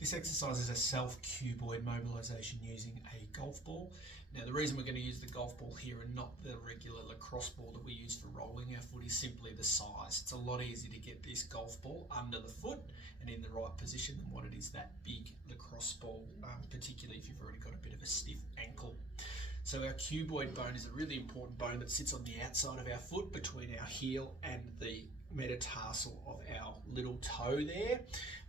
This exercise is a self-cuboid mobilisation using a golf ball. Now the reason we're going to use the golf ball here and not the regular lacrosse ball that we use for rolling our foot is simply the size. It's a lot easier to get this golf ball under the foot and in the right position than what it is that big lacrosse ball, particularly if you've already got a bit of a stiff ankle. So our cuboid bone is a really important bone that sits on the outside of our foot between our heel and the metatarsal of our little toe there.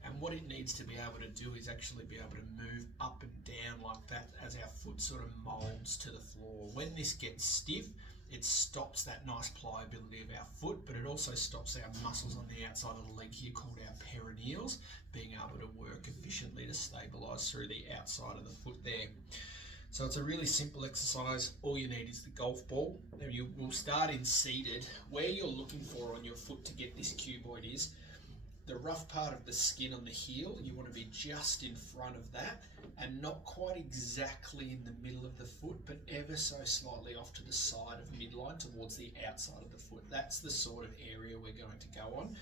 And what it needs to be able to do is actually be able to move up and down like that as our foot sort of molds to the floor. When this gets stiff, it stops that nice pliability of our foot, but it also stops our muscles on the outside of the leg here called our peroneals being able to work efficiently to stabilise through the outside of the foot there. So it's a really simple exercise. All you need is the golf ball. Then you will start in seated. Where you're looking for on your foot to get this cuboid is the rough part of the skin on the heel. You want to be just in front of that and not quite exactly in the middle of the foot, but ever so slightly off to the side of midline towards the outside of the foot. That's the sort of area we're going to go on.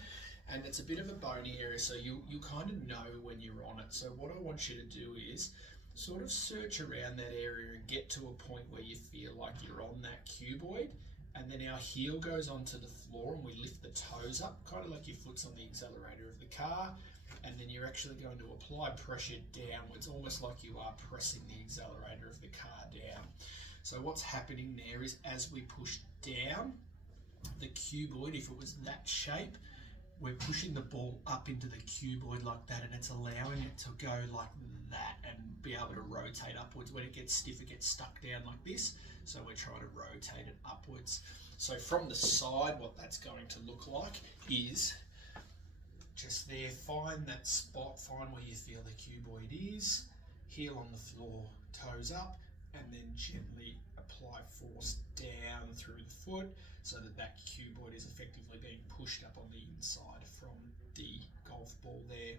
And it's a bit of a bony area, so you kind of know when you're on it. So what I want you to do is sort of search around that area and get to a point where you feel like you're on that cuboid, and then our heel goes onto the floor and we lift the toes up, kind of like your foot's on the accelerator of the car, and then you're actually going to apply pressure downwards, almost like you are pressing the accelerator of the car down. So what's happening there is as we push down, the cuboid, if it was that shape, we're pushing the ball up into the cuboid like that, and it's allowing it to go like that and be able to rotate upwards. When it gets stiff, it gets stuck down like this, so we're trying to rotate it upwards. So from the side, what that's going to look like is just there, find that spot, find where you feel the cuboid is, heel on the floor, toes up, and then gently apply force down through the foot so that that cuboid is effectively being pushed up on the inside from the golf ball there.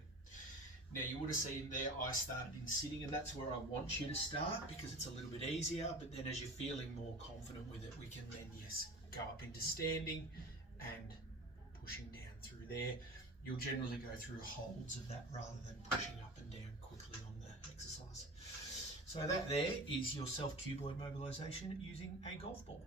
Now you would have seen there I started in sitting, and that's where I want you to start because it's a little bit easier, but then as you're feeling more confident with it, we can then, yes, go up into standing and pushing down through there. You'll generally go through holds of that rather than pushing up and down quickly on the exercise. So that there is your self-cuboid mobilisation using a golf ball.